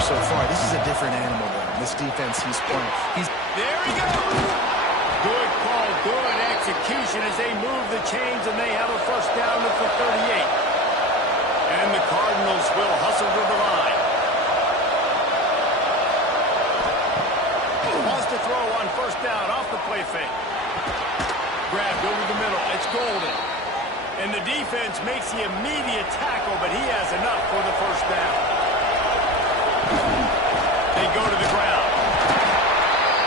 here so far. This is a different animal, though. This defense he's playing. There he goes. Good call, good execution as they move the chains, and they have a first down at the 38. And the Cardinals will hustle to the line. Wants to throw on first down off the play fake. Grabbed over the middle. It's Golden. And the defense makes the immediate tackle, but he has enough for the first down. They go to the ground.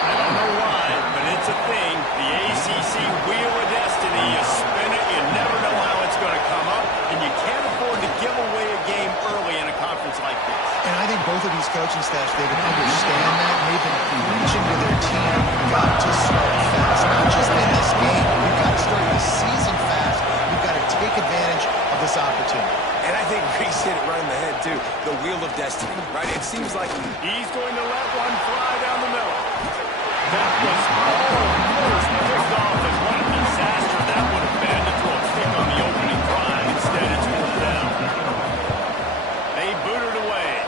I don't know why, but it's a thing. The ACC Wheel of Destiny. You spin it, you never know how it's going to come up, and you can't afford to give away a game early in a conference like this. And I think both of these coaching staffs, David, understand that, and they've been preaching to their team, you've got to start fast. Not just in this game, you've got to start the season fast. You've got to take advantage of this opportunity. And I think Reese hit it right in the head, too. The Wheel of Destiny, right? It seems like he's going to let one fly down the middle. That was almost picked off, and what a disaster that would have been to throw a pick on the opening drive. Instead, it's pulled down. They booted away.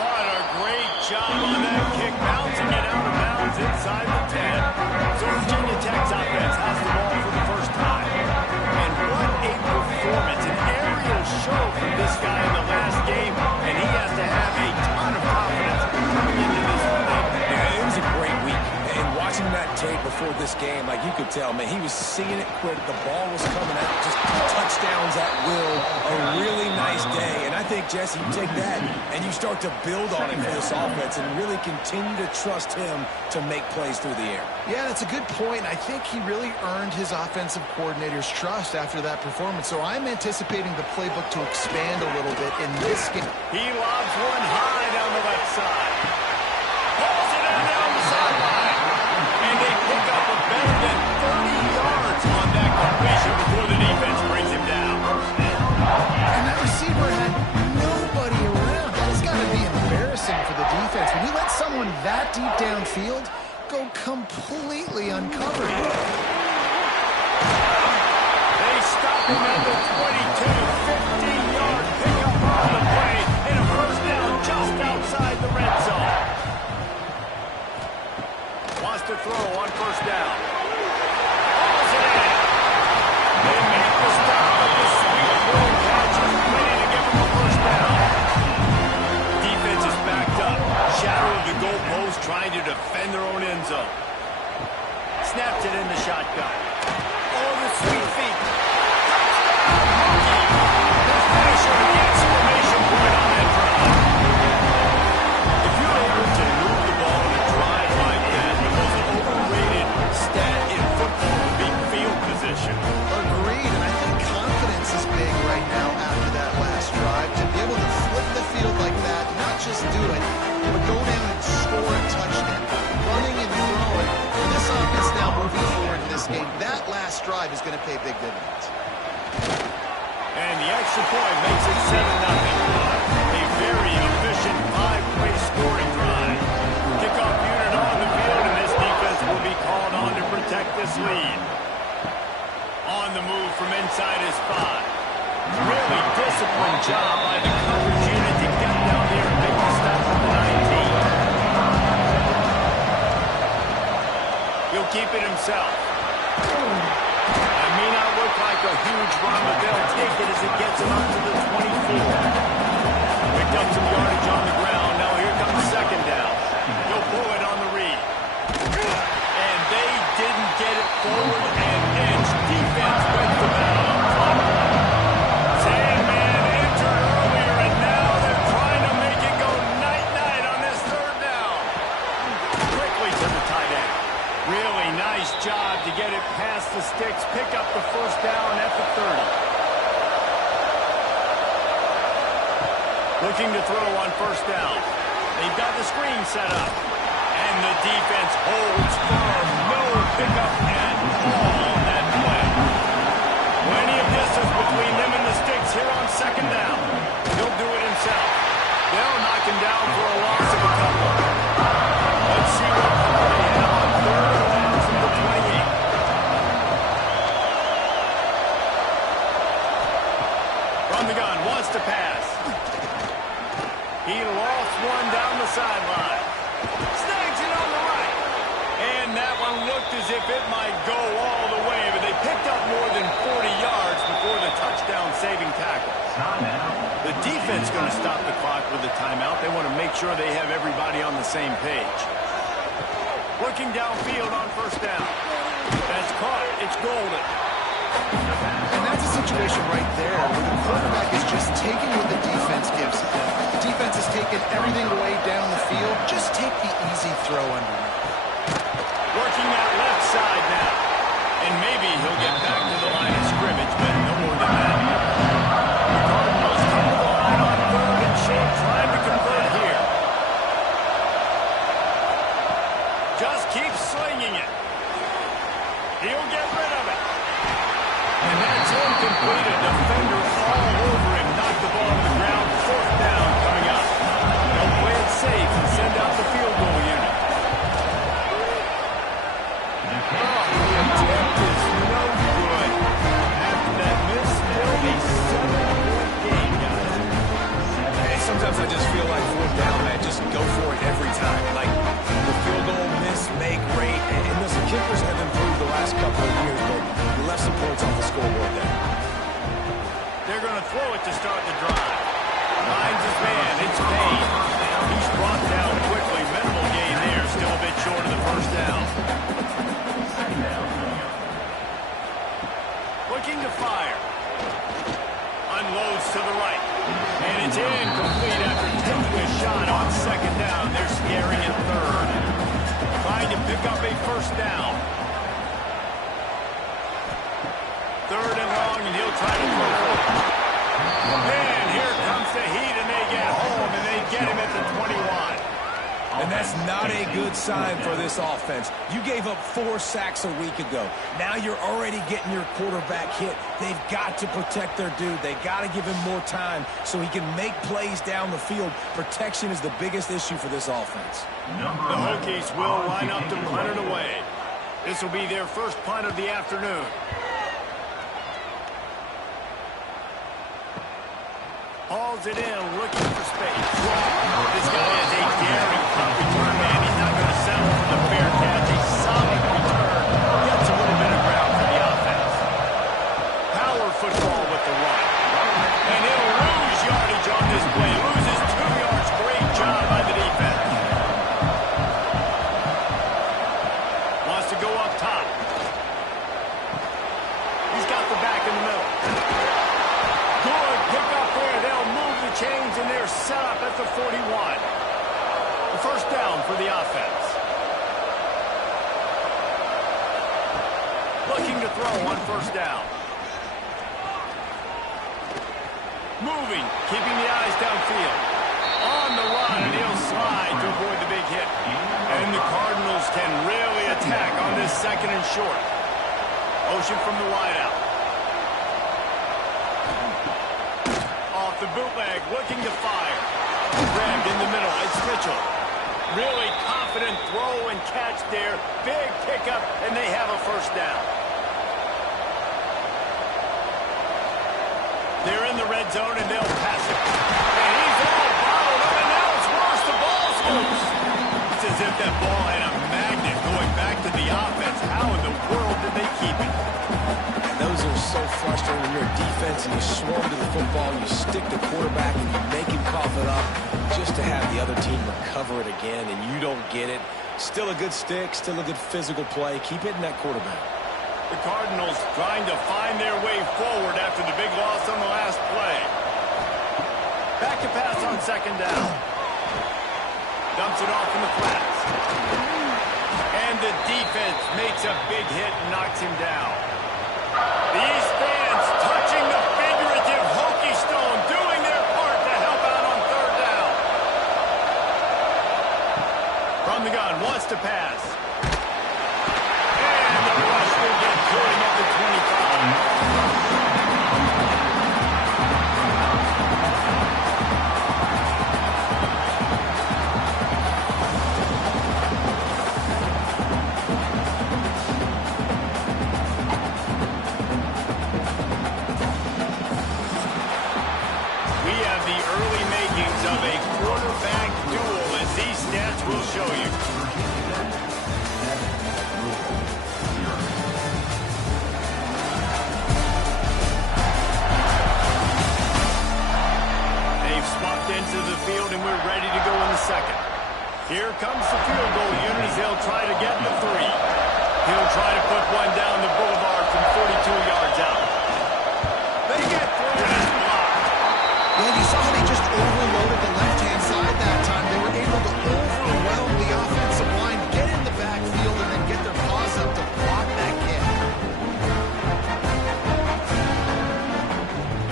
What a great job on that kick, bouncing it out of bounds inside the 10. So Virginia Tech's offense has the ball for the first time. And what a performance, an aerial show from this guy in the last game, and he has to have a ton of confidence coming into this game. Yeah, it was a great week. And watching that tape before this game, like you could tell, man, he was seeing it quick. The ball was coming out, just touchdowns at will. A really nice day. And I think, Jesse, you take that and you start to build on it for this offense and really continue to trust him to make plays through the air. Yeah, that's a good point. I think he really earned his offensive coordinator's trust after that performance. So I'm anticipating the playbook to expand a little bit in this game. He lobs one high down the left side. Pulls it in down the sideline. And they pick up a better than 30 yards on that completion before the defense brings him down. And that receiver had nobody around. That has got to be embarrassing for the defense. When you let someone that deep downfield go completely uncovered. They stop him at the 22, 15-yard pickup on the play, and a first down just outside the red zone. Wants to throw on first down. Balls it in. They make the stop, but the sweet throw catch is ready to give him a first down. Defense is backed up. Shadow of the goalpost trying to defend their own end zone. Snaps it in the shotgun. Oh, the sweet feet. The finisher, the exclamation point on that drive. If you're able to move the ball in a drive like that, the most overrated stat in football would be field position. Agreed, and I think confidence is big right now after that last drive. To be able to flip the field like that, not just do it, but go down and score a touchdown. Running and throwing. And this offense now moving forward in this game. That last drive is going to pay big dividends. And the extra point makes it 7-0. A very efficient 5-play scoring drive. Kickoff unit on the field, and this defense will be called on to protect this lead. On the move from inside his 5. Really disciplined job by the coverage unit to get down there and make the stop at the 19. He'll keep it himself. It may not look like a huge run, but they'll take it as it gets him up to the 24. Picked up some yardage on the ground. Now here comes second down. He'll pull it on the read. And they didn't get it forward and inch. Defense went the battle up front. Sandman entered earlier, and now they're trying to make it go night-night on this third down. Quickly to the tight end. Really nice job to get it past the sticks, pick up the first down at the 30. Looking to throw on first down. They've got the screen set up. And the defense holds firm. No pickup at all on that play. Plenty of distance between them and the sticks here on second down. He'll do it himself. They'll knock him down for a loss of a couple. Let's see what they have on third down from the 28. From the gun, wants to pass. He lost one down the sideline. Snags it on the right. And that one looked as if it might go all the way, but they picked up more than 40 yards before the touchdown-saving tackle. The defense going to stop the clock with the timeout. They want to make sure they have everybody on the same page. Looking downfield on first down. That's caught. It's golden. And that's a situation right there where the quarterback is just taking what the defense gives him. The defense has taken everything away down the field. Just take the easy throw underneath. Working that left side now. And maybe he'll get back to the line of scrimmage, but no more than that. The Cardinals come to the line on 3rd and short, trying to convert here. Just keep slinging it. He'll get rid of it. And that's incomplete. A defender all over him. Knocked the ball to the ground. 4th down coming up. They'll play it safe and send out the field goal unit. The attempt is no good. After that miss, still a 7-point game, guys. Hey, sometimes I just feel like 4th down, man, just go for it every time. Like, the field goal miss, make, rate, and listen, kickers have improved the last couple of years, but you left some points off the scoreboard there. They're going to throw it to start the drive. Finds his man. It's Payne. He's brought down quickly. Minimal gain there. Still a bit short of the first down. Looking to fire. Unloads to the right. And it's incomplete after taking a shot on 2nd down. They're scaring at 3rd. Trying to pick up a first down. 3rd and long, and he'll try to throw for it. And here comes the heat, and they get home, and they get him at the 21. And that's not a good sign for this offense. You gave up 4 sacks a week ago. Now you're already getting your quarterback hit. They've got to protect their dude. They've got to give him more time so he can make plays down the field. Protection is the biggest issue for this offense. The Hokies will line up to punt it away. This will be their first punt of the afternoon. Hauls it in, looking for space. This guy is a daring punt return man. He's not going to settle for the fair catch. A solid return. Gets a little bit of ground for the offense. Power football with the run. And he'll lose yardage on this play. Loses 2 yards. Great job by the defense. Wants to go up top. He's got the back in the middle. Good pick up there. They'll move the chains, and they're set up at the 41. The first down for the offense. Looking to throw on first down. Moving, keeping the eyes downfield. On the run, and he'll slide to avoid the big hit. And the Cardinals can really attack on this 2nd and short. Motion from the wideout. Off the bootleg, looking to fire. Grabbed in the middle, it's Mitchell. Really confident throw and catch there. Big pickup, and they have a first down. They're in the red zone, and they'll pass it. And he's all bottled up, and now it's worse. The ball scoops. It's as if that ball had a magnet going back to the offense. How in the world did they keep it? Those are so frustrating when you're a defense and you swarm to the football, you stick the quarterback and you make him cough it up just to have the other team recover it again, and you don't get it. Still a good stick, still a good physical play. Keep hitting that quarterback. The Cardinals trying to find their way forward after the big loss on the last play. Back to pass on 2nd down. Dumps it off in the flats. And the defense makes a big hit and knocks him down. These fans touching the figurative Hokie stone, doing their part to help out on 3rd down. From the gun, wants to pass. And the rush will get to him at the 25. We have the early makings of a 4 show you. They've swapped into the field, and we're ready to go in the second. Here comes the field goal unit as they'll try to get the 3. He'll try to put one down the boulevard from 42 yards out. They get through and it's blocked. Well, you saw how they just overloaded the left-hand side that time. They were able to overwhelm the offensive line, get in the backfield, and then get their paws up to block that kick.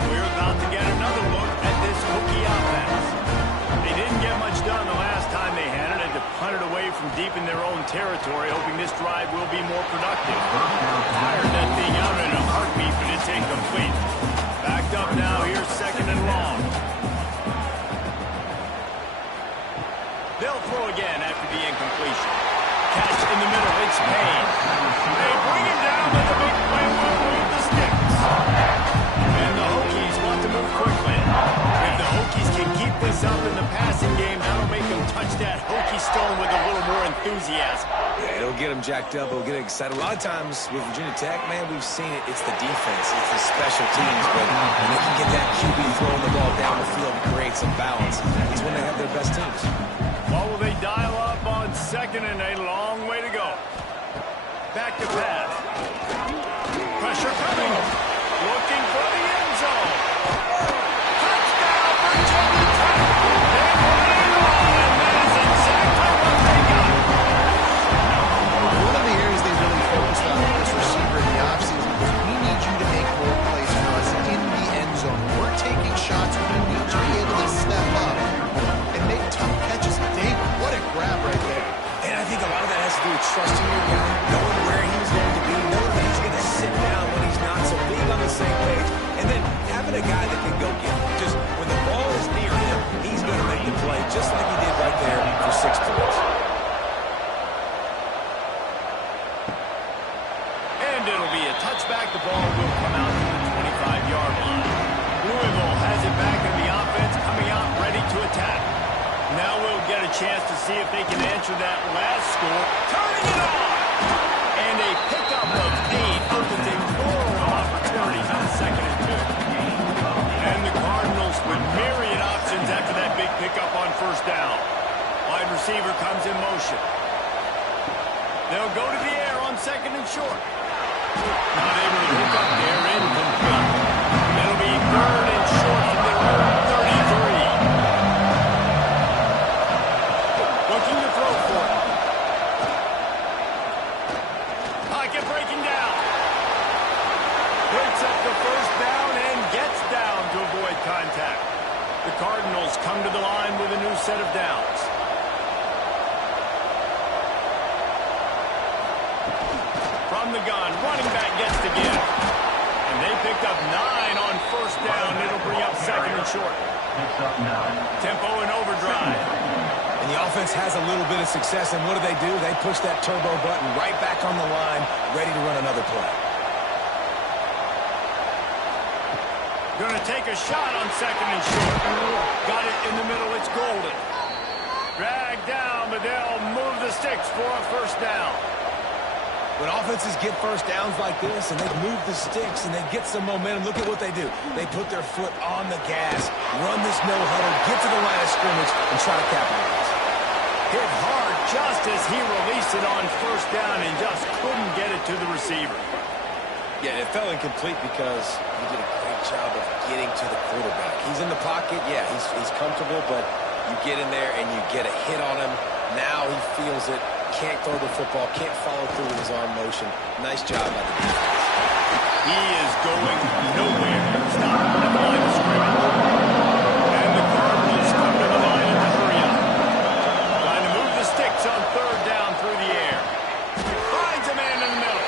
We're about to get another look at this Hokie offense. They didn't get much done the last time they had it. Had to punt it away from deep in their own territory, hoping this drive will be more productive. Fired that thing out in a heartbeat, but it's incomplete. Backed up now, here's second and long. They'll throw again after the incompletion. Catch in the middle, it's Payne. They bring him down, but the big play will move the sticks. And the Hokies want to move quickly. If the Hokies can keep this up in the passing game, that'll make them touch that Hokie stone with a little more enthusiasm. Yeah, it'll get them jacked up. It'll get them excited. A lot of times with Virginia Tech, man, we've seen it. It's the defense. It's the special teams. But when they can get that QB throwing the ball down the field and create some balance, it's when they have their best teams. What will they dial up on second and a long way to go? Back to pass. Pressure coming. Looking for the end zone. Touchdown, Virginia Tech. They run it on, and that is exactly what they got. One of the areas they really focused on with this receiver in the offseason was we need you to make more plays for us in the end zone. We're taking shots. We need you to be able to step up and make tough catches. Dave, what a grab right there. And I think a lot of that has to do with trusting your guy, knowing where he's going to be, knowing that he's going to sit down when he's not, so being on the same page, and then having a guy that can go get it. Just when the ball is near him, he's going to make the play, just like he did right there for 6 points. And it'll be a touchback. The ball will come out to the 25-yard line. Louisville has it back in the offense, coming out ready to attack. Now we'll get a chance to see if they can answer that last score. Turning it on! And a pickup of 8 opens a plural of opportunities on second and 2. And the Cardinals with myriad options after that big pickup on first down. Wide receiver comes in motion. They'll go to the air on second and short. Not able to hook up there, incomplete. It'll be third and short from the 33. Looking to throw for it. Pocket breaking down. Picks up the first down and gets down to avoid contact. The Cardinals come to the line with a new set of downs. From the gun, running back gets the give. And they picked up 9 on first down. It'll bring up second and short. Tempo and overdrive. And the offense has a little bit of success, and what do? They push that turbo button right back on the line, ready to run another play. Going to take a shot on second and short. Got it in the middle, it's Golden. Dragged down, but they'll move the sticks for a first down. When offenses get first downs like this and they move the sticks and they get some momentum, look at what they do. They put their foot on the gas, run this no-huddle, get to the line of scrimmage, and try to capitalize. Hit hard just as he released it on first down and just couldn't get it to the receiver. Yeah, it fell incomplete because he did a great job of getting to the quarterback. He's in the pocket, yeah, he's comfortable, but you get in there and you get a hit on him. Now he feels it, can't throw the football, can't follow through with his arm motion. Nice job by the defense. He is going nowhere. Stop at the line of scrimmage. And the Cardinals come to the line in a hurry up. Trying to move the sticks on third down through the air. Finds a man in the middle.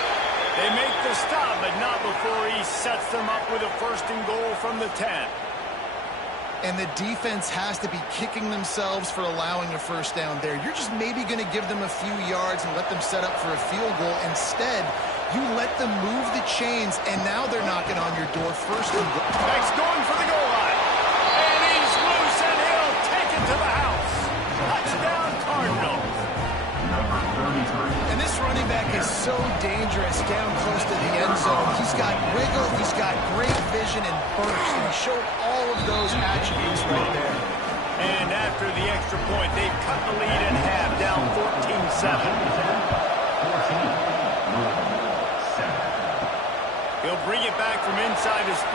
They make the stop, but not before he sets them up with a first and goal from the 10. And the defense has to be kicking themselves for allowing a first down there. You're just maybe going to give them a few yards and let them set up for a field goal. Instead, you let them move the chains, and now they're knocking on your door first and goal. Beck's going for the goal line. And he's loose, and he'll take it to the house. Touchdown, Cardinals. showed all of those attributes right there. And after the extra point, they've cut the lead in half, down 14-7. He'll bring it back from inside his 5.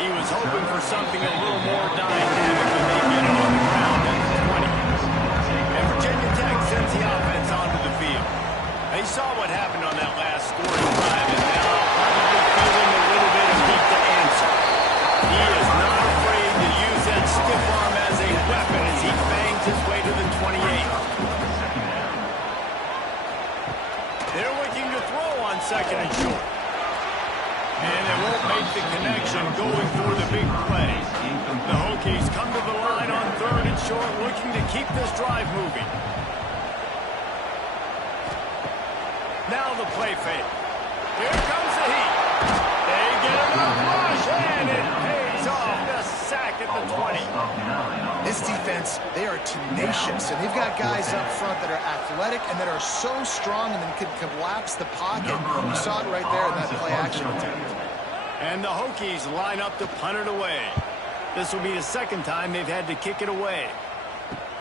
He was hoping for something a little more dynamic when they get it on the ground at the 20. And Virginia Tech sends the offense onto the field. They saw what happened on that last scoring drive, and now probably feeling a little bit of heat to answer. He is not afraid to use that stiff arm as a weapon as he bangs his way to the 28. They're looking to throw on second and short. And they won't make the connection going for the big play. The Hokies come to the line on third and short, looking to keep this drive moving. Now the play fake. Here comes the heat. They get enough rush, and it pays off the sack at the 20. This defense, they are tenacious, and they've got guys up front that are athletic and that are so strong and then can collapse the pocket. You saw it right there in that play action attempt. And the Hokies line up to punt it away. This will be the second time they've had to kick it away.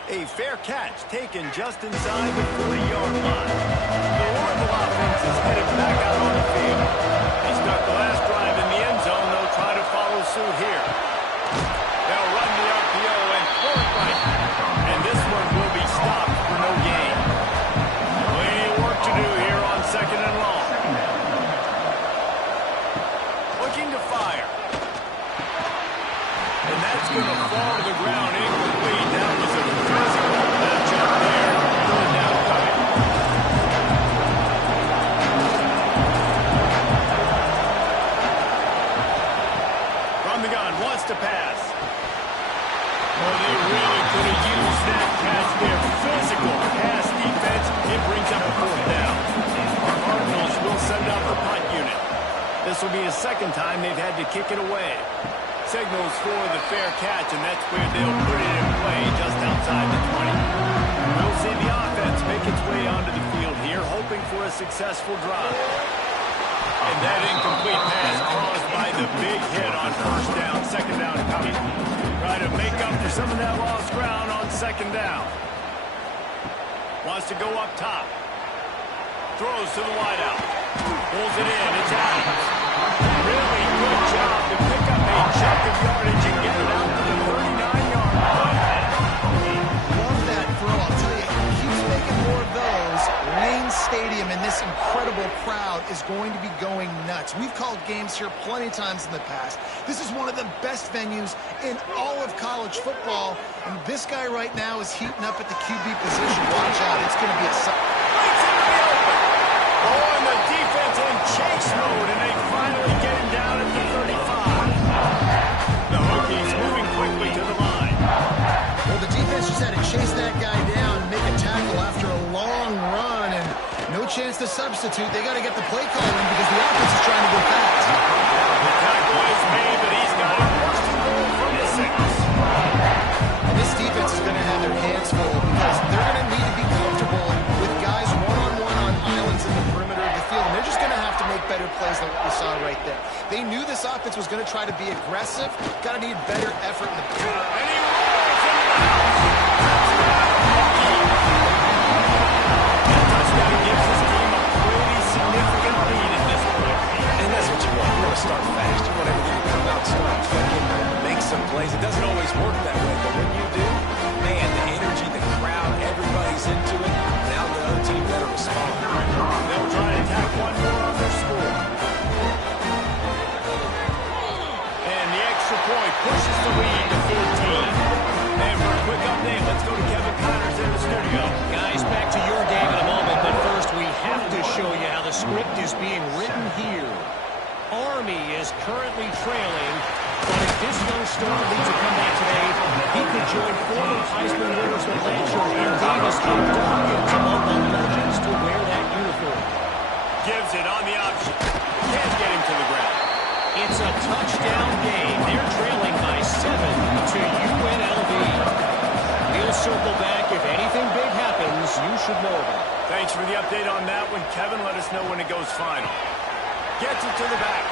A fair catch taken just inside the 40-yard line. The Louisville offense is headed back out on the field. They start the last drive in the end zone. They'll try to follow suit here. They'll run the RPO and throw it right. And this one will be stopped for no gain. Plenty of work to do here on second and long. Looking to fire. And that's going to fall to the ground incomplete. That was a physical matchup there. Third down coming. From the gun, wants to pass. Oh, they really could have used that catch there. Physical pass defense. It brings up a fourth down. Our Cardinals will send out the punt unit. This will be the second time they've had to kick it away. Signals for the fair catch, and that's where they'll put it in play just outside the 20. We'll see the offense make its way onto the field here, hoping for a successful drive. And that incomplete pass caused by the big hit on first down, second down coming. Try to make up for some of that lost ground on second down. Wants to go up top. Throws to the wideout. Pulls it in. It's Adams. Really good job to pick up a chunk of yardage and get it out to the 39-yard line. Love that throw. I'll tell you, he keeps making more of those. Lane Stadium and this incredible crowd is going to be going nuts. We've called games here plenty of times in the past. This is one of the best venues in all of college football. And this guy right now is heating up at the QB position. Watch out. It's going to be a... Oh, and the defense in chase mode, and they finally get him down at the 35. The Hokies moving quickly to the line. Well, the defense just had to chase that guy down and make a tackle after a long run, and no chance to substitute. They got to get the play call in because the offense is trying to go fast. The tackle is made, but he's got it first and goal from the 6. And this defense is going to have their hands full because they're going to need to be comfortable with guys one-on-one on islands in the perimeter of the field, and they're just going to have to make better plays than what we saw right there. They knew this offense was going to try to be aggressive. Got to need better effort in the field. And he rolls into the house. That touchdown gives his team a pretty significant lead at this point. And that's what you want. You want to start fast. You want everything to come out, start clicking, make some plays. It doesn't always work that way, but when you do, man, the energy, the crowd, everybody's into it. Now the other team better respond. They'll try to tack one more on their score. And the extra point pushes the lead to 14. And for a quick update, let's go to Kevin Connors in the studio. Guys, back to your game in a moment, but first we have to show you how the script is being written here. Army is currently trailing, but if this young star leads a comeback today, he could join former Heisman winners Blanchard and Davis and Dawkins among the legends to wear that uniform. Gives it on the option. Can't get him to the ground. It's a touchdown game. They're trailing by 7 to UNLV. We'll circle back. If anything big happens, you should know about it. Thanks for the update on that one, Kevin. Let us know when it goes final. Gets it to the back.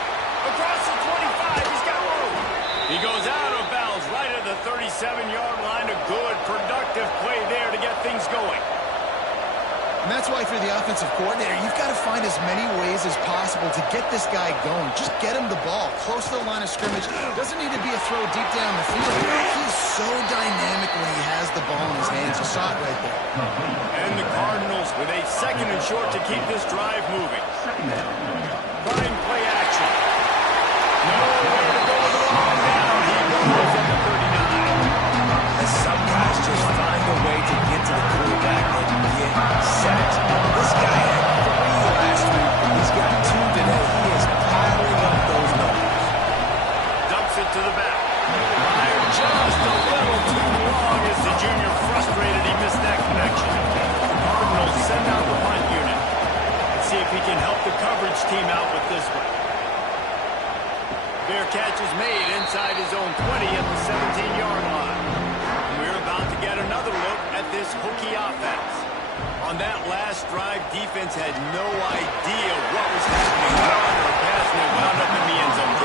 Across the 25. He's got room. He goes out of bounds right at the 37-yard line. A good, productive play there to get things going. And that's why for the offensive coordinator, you've got to find as many ways as possible to get this guy going. Just get him the ball close to the line of scrimmage. Doesn't need to be a throw deep down the field. He's so dynamic when he has the ball in his hands. You saw it right there. And the Cardinals with a 2nd and short to keep this drive moving. Prime play action. Nowhere to go with the ball down. He goes at the 39. And some guys just find a way to get to the quarterback and get sacked. This guy had 3 last week. He's got 2 today. He is piling up those numbers. Dumps it to the back. Fired just a little too long as the junior frustrated. He missed that connection. The Cardinals send out the punt unit. Let's see if he can help the coverage team out with this one. Fair catch is made inside his own 20 at the 17-yard line. We're about to get another look at this Hokie offense. On that last drive, defense had no idea what was happening. Run or pass, and it wound up in the end zone.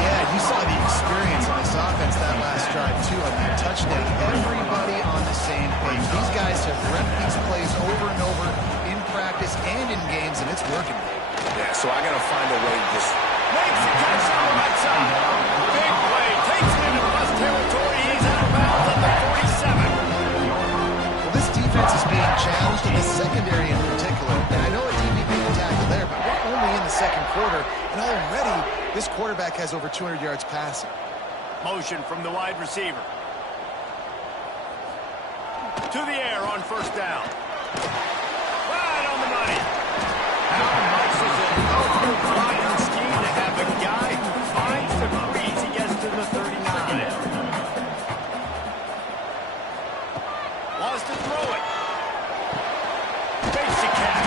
Yeah, you saw the experience on this offense that last drive, too, on that touchdown. Everybody on the same page. These guys have repped these plays over and over in practice and in games, and it's working. Yeah, so I got to find a way to just... Makes the catch on the right side. Big play. Takes it into plus territory. He's out of bounds at the 47. Well, this defense is being challenged in the secondary in particular. And I know a DB made a tackle there, but we're only in the 2nd quarter. And already, this quarterback has over 200 yards passing. Motion from the wide receiver. To the air on 1st down. Right on the money. How much is it help your blocking scheme to have a guy who finds the crease? He gets to the 39. Wants to throw it. Basic catch.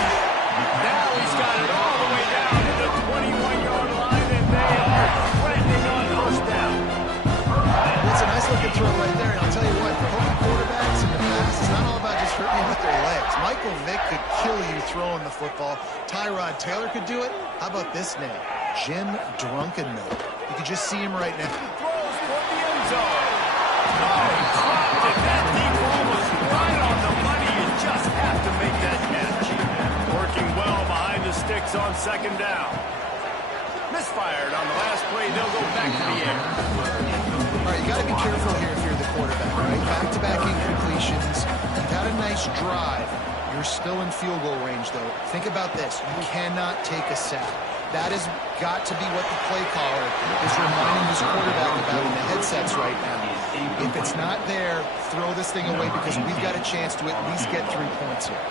Now he's got it all the way down to the 21-yard line, and they are threatening on 1st down. It's a nice looking throw right there, and I'll tell you what, for Hokie quarterbacks in the past, it's not all about just hurting you with their legs. Michael Vick could kill you throwing the football. Tyrod Taylor could do it. How about this name? Jim Drunkenmiller. You can just see him right now. Throws for the end zone. Oh, he dropped it. That deep ball was right on the money. You just have to make that catch. Working well behind the sticks on 2nd down. Misfired on the last play. They'll go back to the air. All right, you got to be careful here if you're the quarterback, right? Back-to-back incompletions. You've had a nice drive. You're still in field goal range, though. Think about this. You cannot take a sack. That has got to be what the play caller is reminding his quarterback about in the headsets right now. If it's not there, throw this thing away because we've got a chance to at least get 3 points here.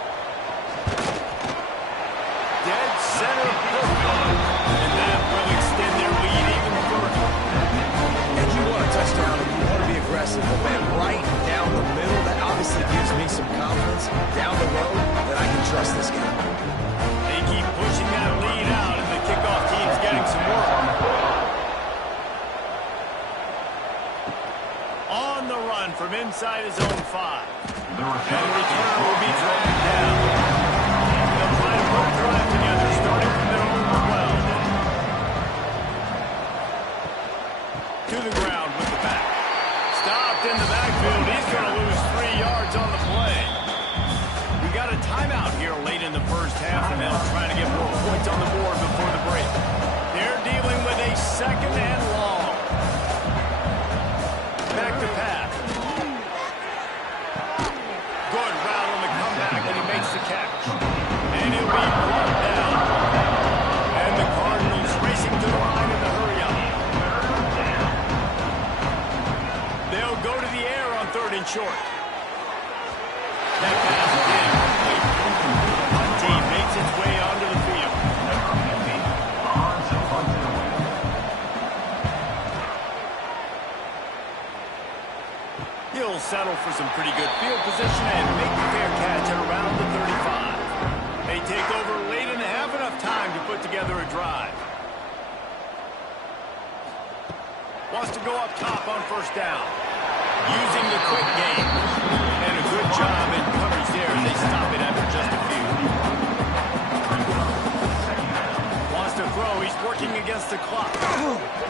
Dead center perfect. And that will extend their lead even further. And you want a touchdown and you want to be aggressive, but man, right down the middle, that obviously gives me some confidence down the road that I can trust this guy. They keep pushing that lead out, and the kickoff team's getting some work. On the run from inside his own 5. And the return will be dragged down. They'll try to put a drive together, starting from their own 12. To the ground with the back. Stopped in the backfield. He's going to lose 3 yards on the play. We got a timeout here late in the 1st half, and they'll try to get more points on the board before the break. They're dealing with a 2nd and long. Back to pass. Good route on the comeback, and he makes the catch. And he'll be brought down. And the Cardinals racing to the line in the hurry-up. They'll go to the air on 3rd and short. That pass is incomplete. Punt team makes its way onto the field. He'll settle for some pretty good field position and make the fair catch at around the 35. They take over late and have enough time to put together a drive. Wants to go up top on 1st down. Using the quick game. And a good job in coverage there as they stop it after just a few. Wants to throw. He's working against the clock.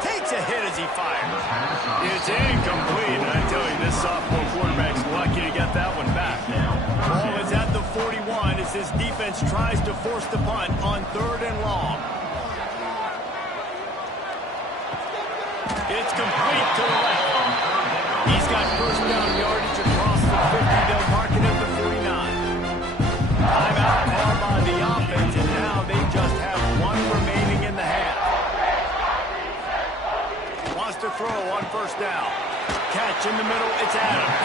Takes a hit as he fire. It's incomplete, and I tell you, this sophomore quarterback's lucky to get that one back. Ball is at the 41 as this defense tries to force the punt on 3rd and long. It's complete to the left. He's got first down yardage across the 50. They'll mark it at the 49. Timeout called by the offense, and now they just have one remaining in the half. Wants to throw on 1st down. Catch in the middle, it's Adams.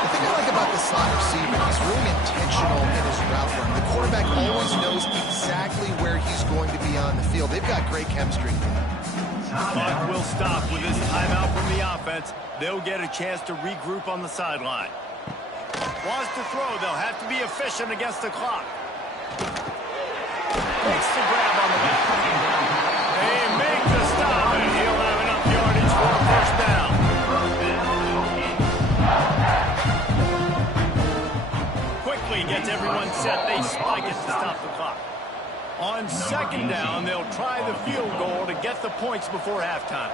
The thing I like about the slot receiver, he's really intentional in his route run. The quarterback always knows exactly where he's going to be on the field. They've got great chemistry. Clock will stop with this timeout from the offense. They'll get a chance to regroup on the sideline. Wants to throw. They'll have to be efficient against the clock. Makes the grab on the back. They make the stop, and he'll have enough yardage for a 1st down. Quickly gets everyone set. They spike it to stop the clock. On 2nd down, they'll try the field goal to get the points before halftime.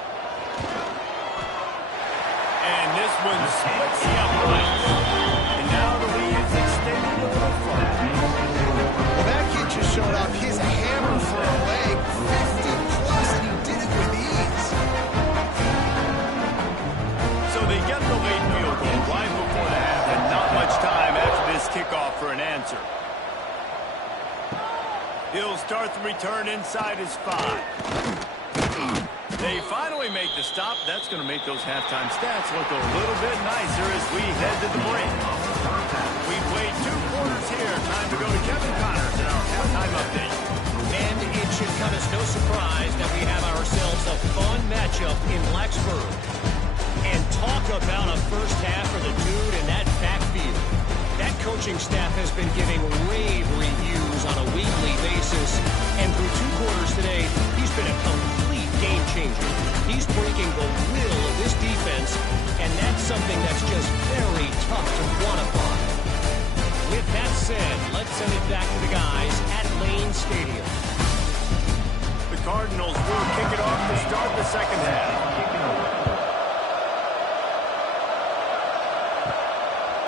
And this one splits the uprights. And now the lead's extended a little further. Well, that kid just showed off his hammer for a leg, 50-plus, and he did it with ease. So they get the late field goal right before the half, and not much time after this kickoff for an answer. He'll start the return inside his 5. They finally make the stop. That's going to make those halftime stats look a little bit nicer as we head to the break. We played 2 quarters here. Time to go to Kevin Connors in our halftime update. And it should come as no surprise that we have ourselves a fun matchup in Blacksburg. And talk about a first half for the dude in that backfield. That coaching staff has been giving rave reviews on a weekly basis. And through 2 quarters today, he's been a complete game changer. He's breaking the will of this defense, and that's something that's just very tough to quantify. With that said, let's send it back to the guys at Lane Stadium. The Cardinals will kick it off to start the 2nd half.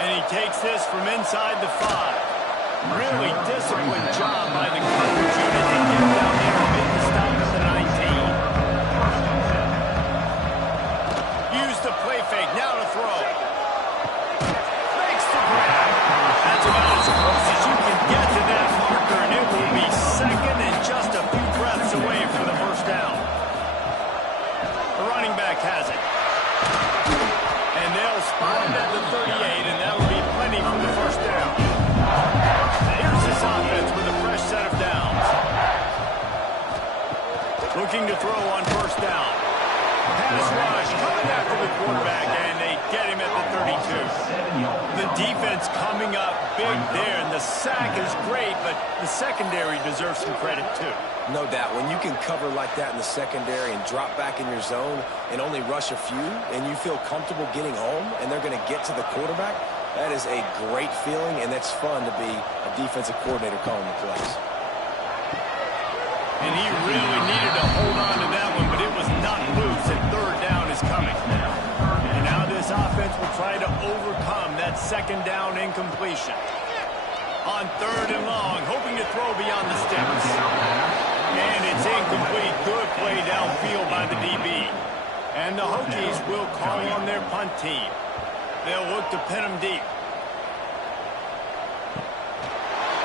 And he takes this from inside the 5. Really disciplined job by the coverage unit to get down there and make the stop at the 19. Use the play fake, now to throw. Makes the grab. That's about as close as you can get to that marker, and it will be 2nd and just a few breaths away for the 1st down. The running back has it. And they'll spot it at the 38, and that will be plenty for the 1st down. Here's this offense with a fresh set of downs. Looking to throw on 1st down. Pass rush coming after the quarterback, and they get him at the 32. The defense coming up big there, and the sack is great, but the secondary deserves some credit too. No doubt. When you can cover like that in the secondary and drop back in your zone and only rush a few, and you feel comfortable getting home, and they're going to get to the quarterback, that is a great feeling, and it's fun to be a defensive coordinator calling the plays. And he really needed to hold on to that one, but it was not loose, and 3rd down is coming. And now this offense will try to overcome that 2nd down incompletion. On 3rd and long, hoping to throw beyond the sticks. And it's incomplete. Good play downfield by the DB. And the Hokies will call on their punt team. They'll look to pin him deep.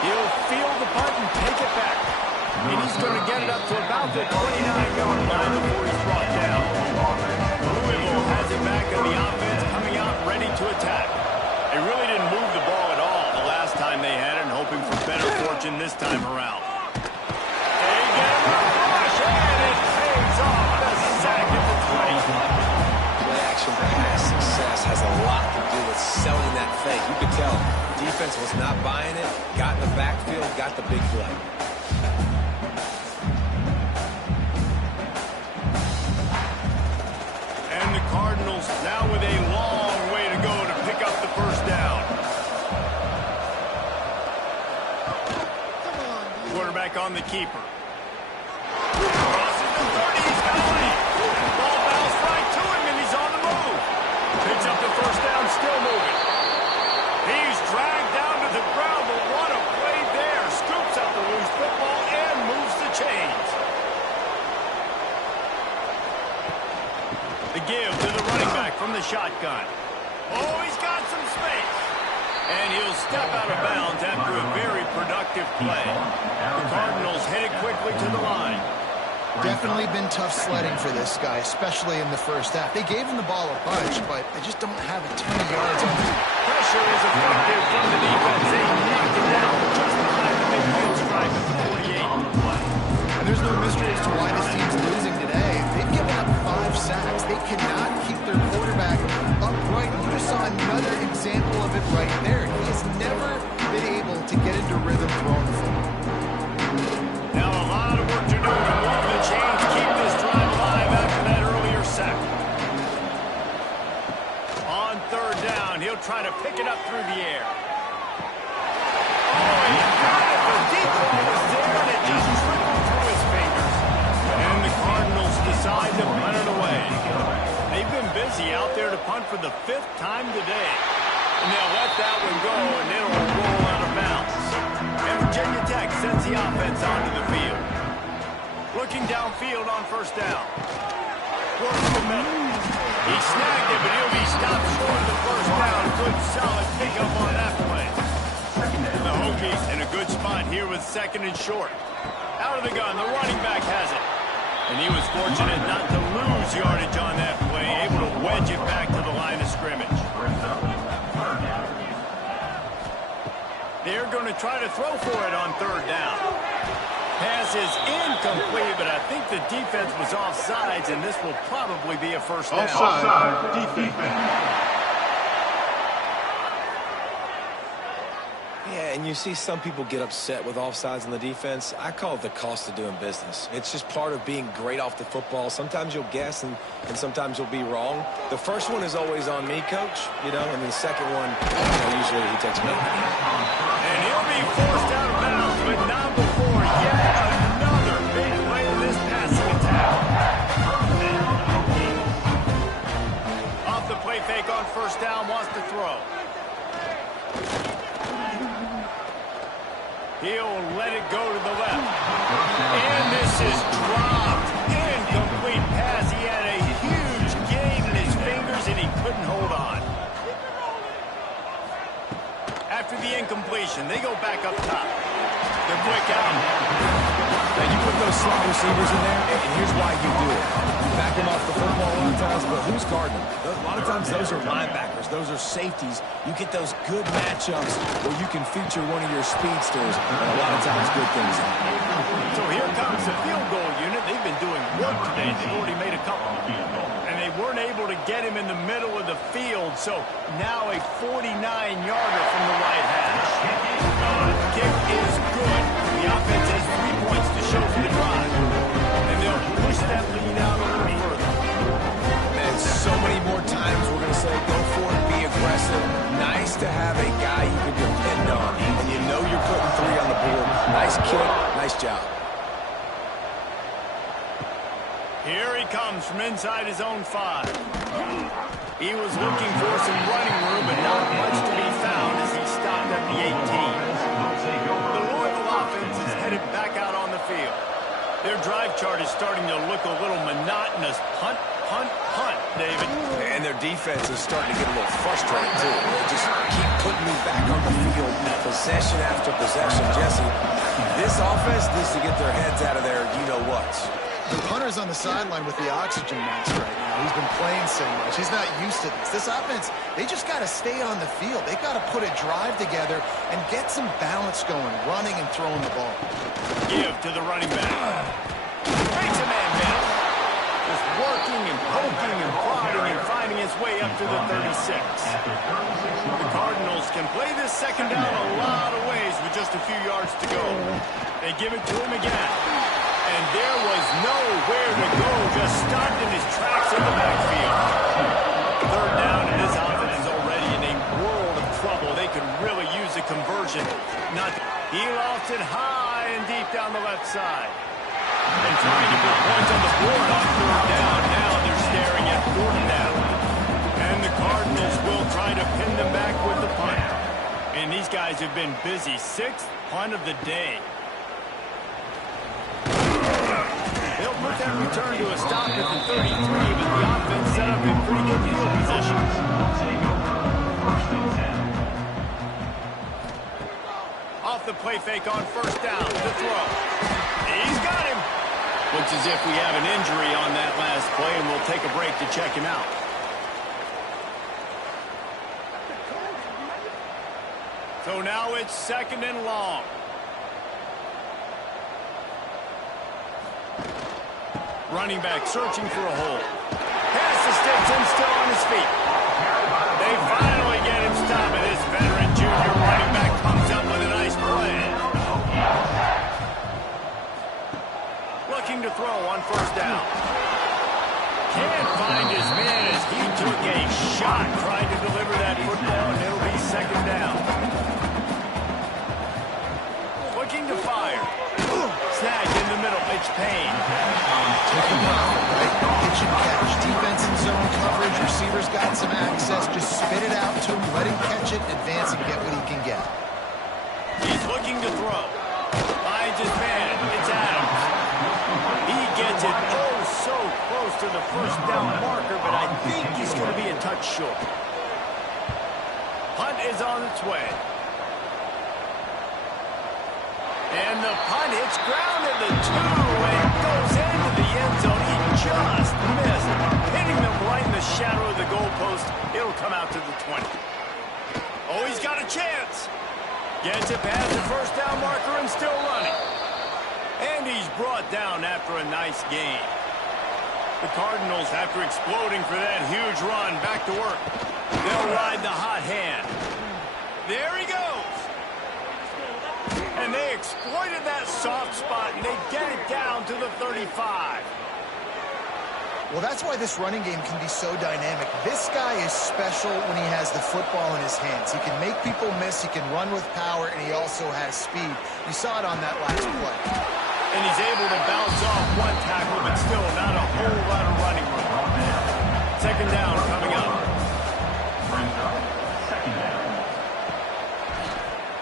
He'll field the punt and take it back. And he's going to get it up to about the 29-yard line before he's brought down. Louisville has it back, and the offense coming out ready to attack. They really didn't move the ball at all the last time they had it, and hoping for better fortune this time around. They get him a rush, and it pays off the sack at the 20. Play-action pass success has a lot to do with selling that fake. You could tell defense was not buying it, got in the backfield, got the big play. And the Cardinals now with a long way to go to pick up the 1st down. Quarterback on the keeper. Crosses the 30, he's got a lead. Ball back to the running back from the shotgun. Oh, he's got some space. And he'll step out of bounds after a very productive play. The Cardinals headed quickly to the line. Definitely been tough sledding for this guy, especially in the first half. They gave him the ball a bunch, but they just don't have a ton of yards on him. Pressure is effective from the defense. They knocked it down just behind the midfield stripe at the 48. And there's no mystery as to why this team's losing today. They've given up 5 sacks. They cannot keep their quarterback upright. You just saw another example of it right there. He has never been able to get into rhythm throwing the football. Now a lot of work to do to move the chain to keep this drive alive after that earlier sack. On third down, he'll try to pick it up through the air. Oh, he got it. The deep ball was there, and it just trickled through his fingers. And the Cardinals decide to punt it away. They've been busy out there to punt for the 5th time today. And they'll let that one go, and it'll roll out of bounds. And Virginia Tech sends the offense onto the field. Looking downfield on first down. Works the middle. He snagged it, but he'll be stopped short of the first down. Good, solid pickup on that play. The Hokies in a good spot here with 2nd and short. Out of the gun, the running back has it. And he was fortunate not to lose yardage on that play, able to wedge it back to the line of scrimmage. They're going to try to throw for it on third down. Pass is incomplete, but I think the defense was offsides, and this will probably be a first down. Offside, defense. Yeah, and you see some people get upset with offsides in the defense. I call it the cost of doing business. It's just part of being great off the football. Sometimes you'll guess, and sometimes you'll be wrong. The first one is always on me, Coach, and the second one, usually he takes me. And he'll be forced out of bounds, but not before yet another big play in this passing attack. Off the play fake on first down, wants to throw. He'll let it go to the left. And this is dropped. Incomplete pass. He had a huge gain in his fingers, and he couldn't hold on. After the incompletion, they go back up top. They're quick out. Now, you put those slot receivers in there, and here's why you do it. You back them off the football a lot of times, but who's guarding them? A lot of times, those are linebackers. Those are safeties. You get those good matchups where you can feature one of your speedsters, and a lot of times, good things happen. So here comes the field goal unit. They've been doing work today. They've already made a couple. And they weren't able to get him in the middle of the field, so now a 49-yarder from the right hash. Kick is good. The offense has 3 points to show for the drive. And they'll push that lead out a little further. And so many more times we're going to say, go for it, be aggressive. Nice to have a guy you can depend on. And you know you're putting 3 on the board. Nice kick, nice job. Here he comes from inside his own 5. He was looking for some running room, but not much to be found as he stopped at the 18. The Louisville offense is headed back out on the field. Their drive chart is starting to look a little monotonous. Punt, punt, punt, David. And their defense is starting to get a little frustrated, too. They just keep putting me back on the field, possession after possession. Jesse, this offense needs to get their heads out of there, you-know-what. The punter's on the sideline with the oxygen mask right now. He's been playing so much. He's not used to this. This offense, they just got to stay on the field. They got to put a drive together and get some balance going, running and throwing the ball. Give to the running back. Breaks a man down. Just working and poking and prodding and finding his way up to the 36. The Cardinals can play this second down a lot of ways with just a few yards to go. They give it to him again. And there was nowhere to go, just stopped in his tracks in the backfield. Third down, and his offense is already in a world of trouble. They could really use a conversion. He lost it high and deep down the left side. And trying to put points on the board on third down. Now they're staring at fourth down. And the Cardinals will try to pin them back with the punt. And these guys have been busy. 6th punt of the day. They'll put that return to a stop at the 33, but the offense set up in pretty good field position. Off the play fake on first down to throw. He's got him. Looks as if we have an injury on that last play, and we'll take a break to check him out. So now it's 2nd and long. Running back searching for a hole. Pass to Stetson, still on his feet. They finally get him stopped, and this veteran junior running back comes up with a nice play. Looking to throw on first down. Can't find his man as he took a shot trying to deliver that football, and it'll be 2nd down. Looking to fire. Snag in the middle. It's Payne. Taking off, right? Pitch and catch. Defense in zone coverage. Receiver's got some access. Just spit it out to him. Let him catch it. Advance and get what he can get. He's looking to throw. Finds his man. It's Adams. He gets it so close to the first down marker, but I think he's going to be a touch short. Punt is on its way. And the punt hits ground at the 2 and goes into the end zone. He just missed, hitting them right in the shadow of the goalpost. It'll come out to the 20. Oh, he's got a chance. Gets it past the first down marker and still running. And he's brought down after a nice gain. The Cardinals, after exploding for that huge run, back to work. They'll ride the hot hand. There he goes. And they exploited that soft spot, and they get it down to the 35. Well, that's why this running game can be so dynamic. This guy is special when he has the football in his hands. He can make people miss, he can run with power, and he also has speed. You saw it on that last play. And he's able to bounce off one tackle, but still not a whole lot of running room. 2nd down coming up.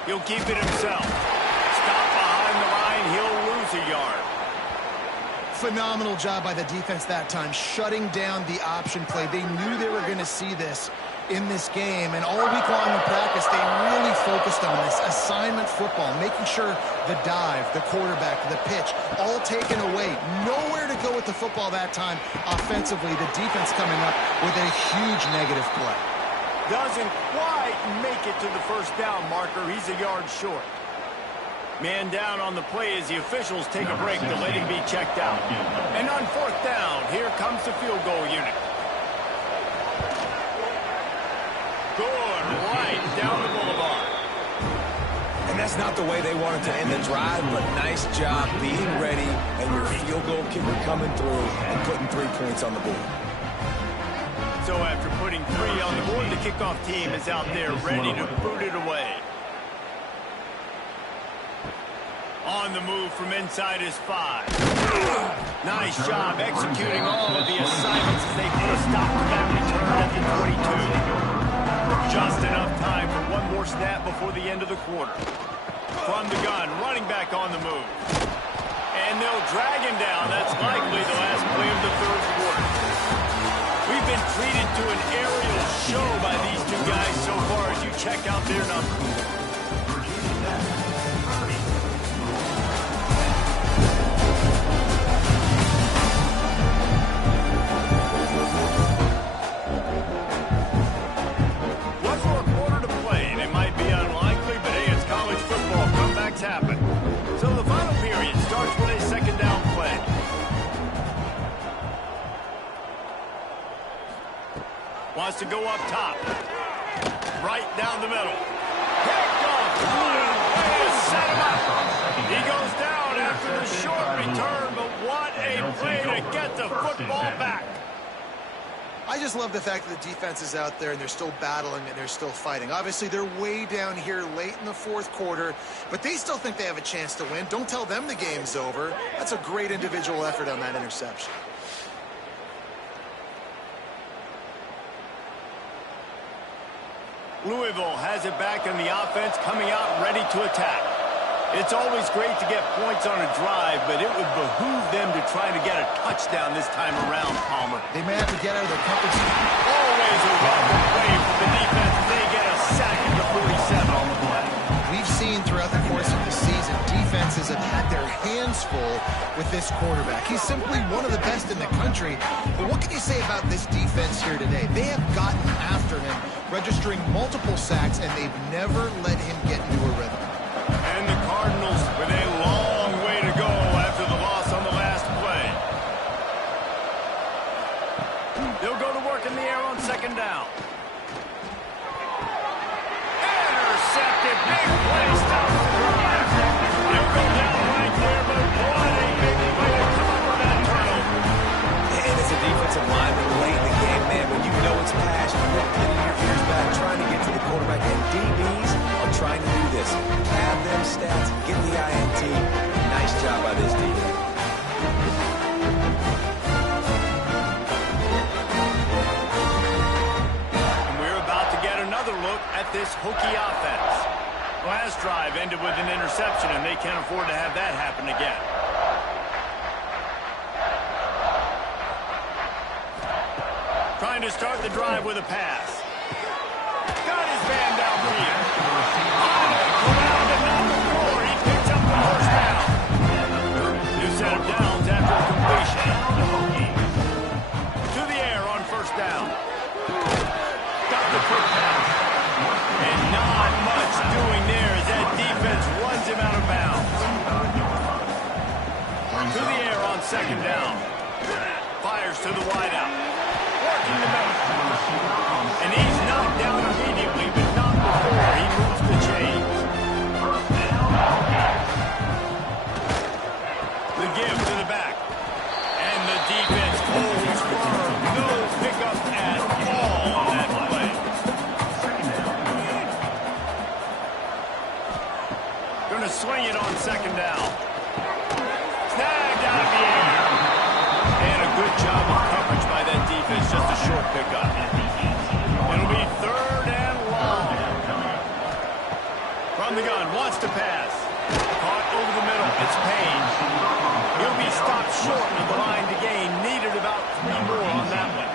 He'll keep it himself. Stop behind the line, he'll lose a yard. Phenomenal job by the defense that time, shutting down the option play. They knew they were going to see this in this game, and all week long in practice, they really focused on this assignment football, making sure the dive, the quarterback, the pitch, all taken away. Nowhere to go with the football that time offensively. The defense coming up with a huge negative play. Doesn't quite make it to the first down marker. He's a yard short. Man down on the play as the officials take a break to let him be checked out. And on 4th down, here comes the field goal unit. Good, right down the boulevard. And that's not the way they wanted to end the drive, but nice job being ready and your field goal kicker coming through and putting 3 points on the board. So after putting 3 on the board, the kickoff team is out there ready to boot it away. On the move from inside his 5. Nice job executing all of the assignments as they put a stop to that return at the 22. Just enough time for one more snap before the end of the quarter. From the gun, running back on the move. And they'll drag him down. That's likely the last play of the 3rd quarter. We've been treated to an aerial show by these 2 guys so far as you check out their numbers. Happen. So the final period starts with a 2nd down play. Wants to go up top. Right down the middle. Picked off. What a way to set him up. He goes down after the short return, but what a play to get the football back. I just love the fact that the defense is out there and they're still battling and they're still fighting. Obviously, they're way down here late in the 4th quarter, but they still think they have a chance to win. Don't tell them the game's over. That's a great individual effort on that interception. Louisville has it back in the offense, coming out ready to attack. It's always great to get points on a drive, but it would behoove them to try to get a touchdown this time around, Palmer. They may have to get out of their comfort zone. Always a welcome play for the defense. They get a sack at the 47 on the play. We've seen throughout the course of the season, defenses have had their hands full with this quarterback. He's simply one of the best in the country. But what can you say about this defense here today? They have gotten after him, registering multiple sacks, and they've never let him get into a rhythm. And the Cardinals with a long way to go after the loss on the last play. They'll go to work in the air on second down. Intercepted. Big play. Stops the drive. They'll go down right there, but what a big play to come up with that turnover. And it's a defensive lineman late in the game, man. When you know it's pass, you're pinning your ears back, trying to get to the quarterback. And DBs are trying to do this. Have them stats, get the INT. Nice job by this defense. And we're about to get another look at this Hokie offense. Last drive ended with an interception, and they can't afford to have that happen again. Trying to start the drive with a pass. Got his man downfield. Around and not before. He picks up the first down. New set of downs after a completion. To the air on first down. Got the quick pass. And not much doing there as that defense runs him out of bounds. To the air on second down. Fires to the wideout. Working the middle. And he's knocked down immediately, but not before he moves the chains. The give to the back. And the defense holds firm. No pickup at all on that play. Gonna swing it on second down. Snagged out of the air. And a good job of coverage by that defense. Just a short pickup. It'll be third and long. From the gun, wants to pass. Caught over the middle. It's Payne. He'll be stopped short of the line to gain. Needed about 3 more on that one.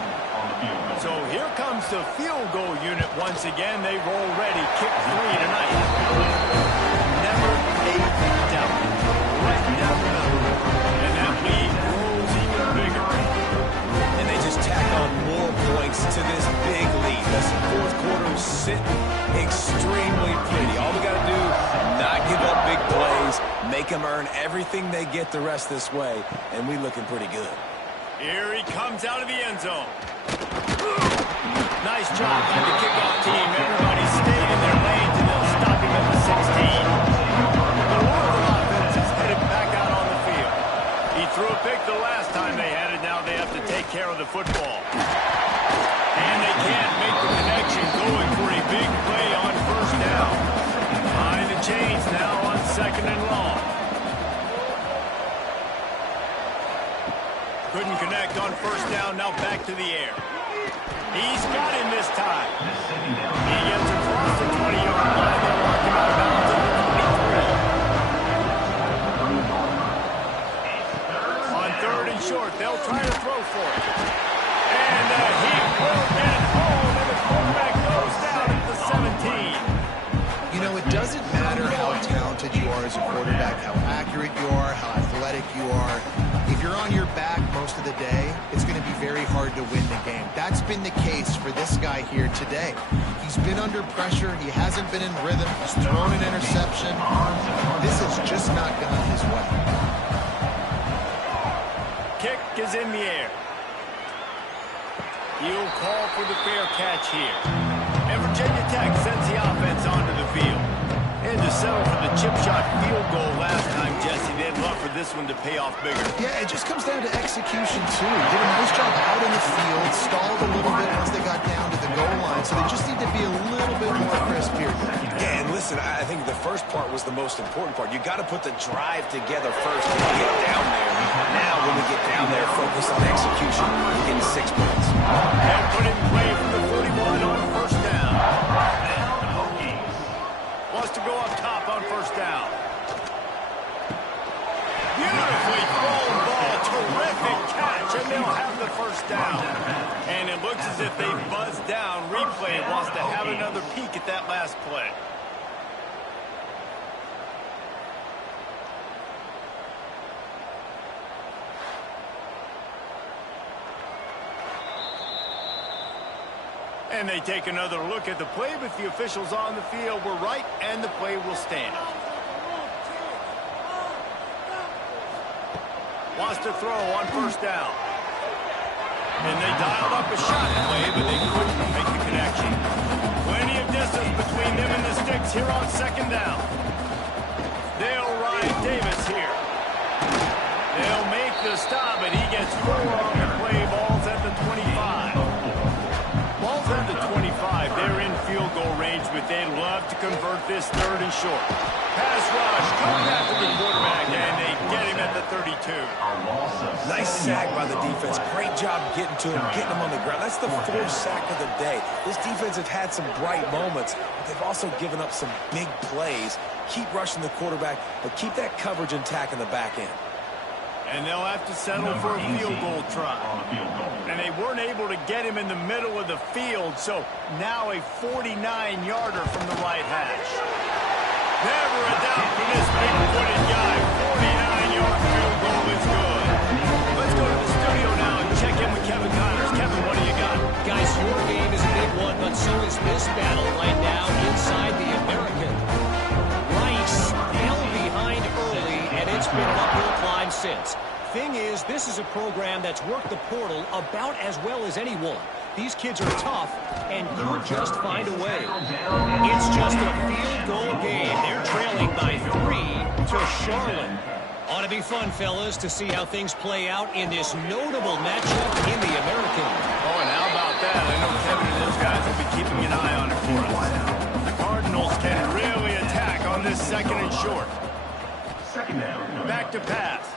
So here comes the field goal unit once again. They've already kicked 3 tonight. Never a doubt. Right down the middle. And that lead grows even bigger. And they just tack on more points to this big lead. This fourth quarter is sitting extremely pretty. All we got to do, not give up big plays, make them earn everything they get the rest this way, and we looking pretty good. Here he comes out of the end zone. Nice job by the kickoff team. Everybody stayed in their lanes, and they'll stop him at the 16. The Louisville offense is headed back out on the field. He threw a pick the last time they had it. Now they have to take care of the football. And they can't make the connection, going for a big play on first down. Behind the chains now on second and long. Couldn't connect on first down, now back to the air. He's got him this time. He gets across the 20-yard line. They'll mark him out of bounds at the 23. On third and short, they'll try to throw for it. And he will get home, and the quarterback goes down at the 17. You know, it doesn't matter how talented you are as a quarterback, how accurate you are, how athletic you are. If you're on your back most of the day, it's going to be very hard to win the game. That's been the case for this guy here today. He's been under pressure. He hasn't been in rhythm. He's thrown an interception. This has just not gone his way. Kick is in the air. He'll call for the fair catch here. And Virginia Tech sends the offense onto the field. And to settle for the chip shot field goal last time, Jesse, they'd love for this one to pay off bigger. Yeah, it just comes down to execution, too. He did a nice job out in the field, stalled a little bit once they got down to the goal line, so they just need to be a little bit more crisp here. Yeah, and listen, I think the first part was the most important part. You got to put the drive together first when you get down there. Now, when we get down there, focus on execution. We're getting 6 points. And put in play from the 41 on first down. Wants to go up top on first down. pass play. And they take another look at the play, but the officials on the field were right, and the play will stand. Wants to throw on first down. And they dialed up a shot play, but they couldn't make the connection. Plenty of distance between them and the sticks here on second down. They'll ride Davis here. They'll make the stop, and he gets 4 on the play. Ball's at the 25. Ball's at the 25. They're in field goal range, but they'd love to convert this third and short. Pass rush, coming after the quarterback, and they get him at the 32. Nice sack by the defense. Great job getting to him, getting him on the ground. That's the 4th sack of the day. This defense have had some bright moments, but they've also given up some big plays. Keep rushing the quarterback, but keep that coverage intact in the back end. And they'll have to settle for a field goal try. And they weren't able to get him in the middle of the field, so now a 49-yarder from the right hash. Never a doubt for this big-footed guy. 49-yard field goal is good. Let's go to the studio now and check in with Kevin Connors. Kevin, what do you got? Guys, your game is a big one, but so is this battle right now inside the American. Rice held behind early, and it's been an uphill climb since. Thing is, this is a program that's worked the portal about as well as anyone. These kids are tough and could just find a way. It's just a field goal game. They're trailing by 3 to Charlotte. Ought to be fun, fellas, to see how things play out in this notable matchup in the American. Oh, and how about that? I know Kevin and those guys will be keeping an eye on it for us. The Cardinals can really attack on this second and short. Back to pass.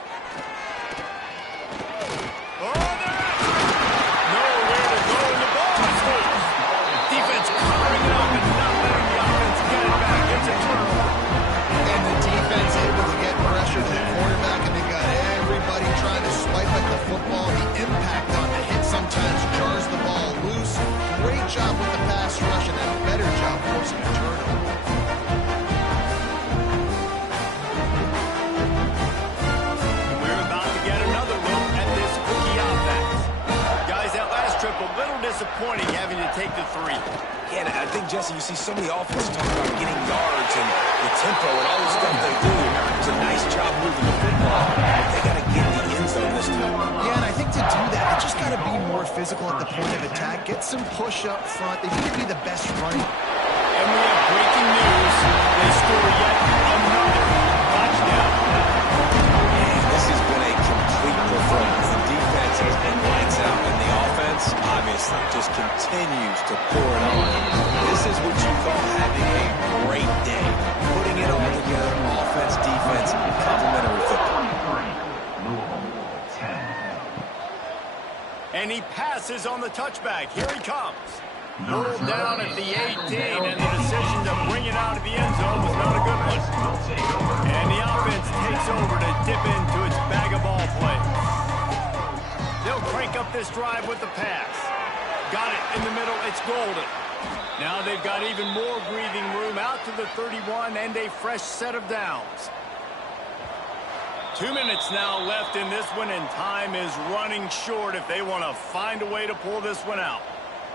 Oh, they're at it. Nowhere to go, and the ball is loose. Defense covering it up and not letting the offense get it back. It's a turnover. And the defense able to get pressure to the quarterback, and they got everybody trying to swipe at the football. The impact on the hit sometimes jars the ball loose. Great job with the pass rush, and a better job forcing a turnover. We're about to get another look at this rookie offense. Guys, that last trip a little disappointing having to take the 3. Yeah, and I think, Jesse, you see so many offenses talk about getting yards and the tempo and all the stuff they do. It's a nice job moving the football, but they got to get the end zone this time. Yeah, and I think to do that, they just got to be more physical at the point of attack. Get some push up front. They need to be the best running. And we have breaking news. They score yet another touchdown. Man, this has been a complete performance. The defense has been lights out, and the offense, obviously, just continues to pour it on. This is what you call having a great day. Putting it all together, offense, defense, complementary football. And he passes on the touchback. Here he comes. Pulled down at the 18, and the decision to bring it out of the end zone was not a good one. And the offense takes over to dip into its bag of ball play. They'll crank up this drive with the pass. Got it in the middle. It's golden. Now they've got even more breathing room out to the 31 and a fresh set of downs. 2 minutes now left in this one, and time is running short if they want to find a way to pull this one out.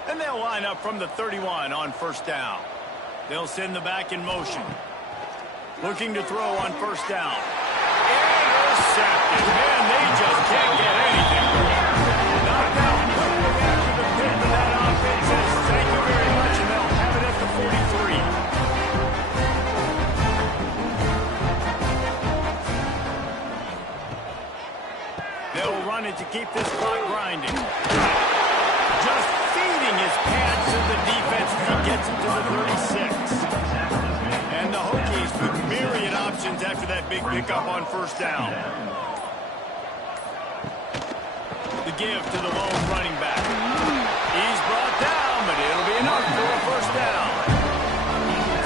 And they'll line up from the 31 on first down. They'll send the back in motion. Looking to throw on first down. Intercepted. Man, they just can't get anything going. Knocked out quickly after the pick, but that offense says thank you very much, and they'll have it at the 43. They'll run it to keep this clock grinding. Just feeding his pants to the defense as he gets it to the 36. And the Hokies with myriad options after that big pickup on first down. The give to the lone running back. He's brought down, but it'll be enough for a first down.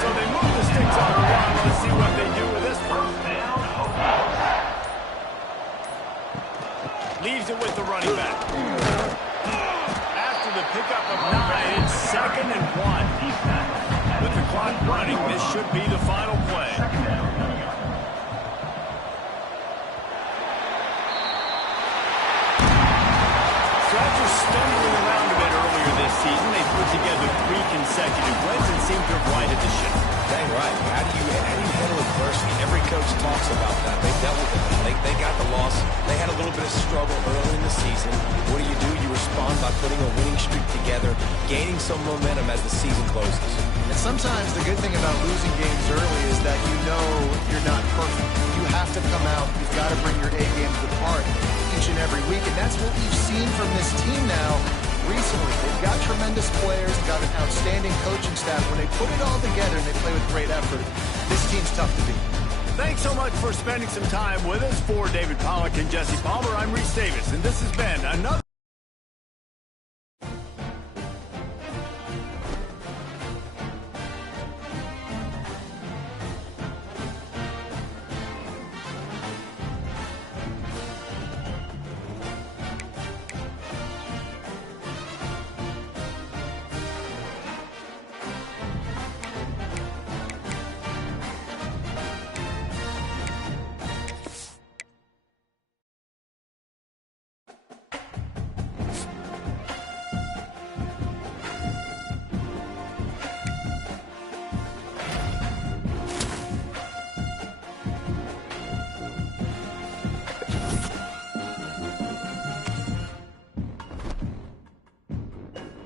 So they move the sticks on the run. Let's see what they do with this one. Leaves it with the running back. After the pickup of 9, it's 2nd and 1. With the clock consecutive wins and seem to have righted the ship. Dang right. How do you handle adversity? Every coach talks about that. They dealt with it. They got the loss. They had a little bit of struggle early in the season. What do? You respond by putting a winning streak together, gaining some momentum as the season closes. And sometimes the good thing about losing games early is that you know you're not perfect. You have to come out. You've got to bring your A game to the park each and every week. And that's what we've seen from this team now recently. They've got tremendous players, got an outstanding coaching staff. When they put it all together and they play with great effort, this team's tough to beat. Thanks so much for spending some time with us. For David Pollack and Jesse Palmer, I'm Reese Davis, and this has been another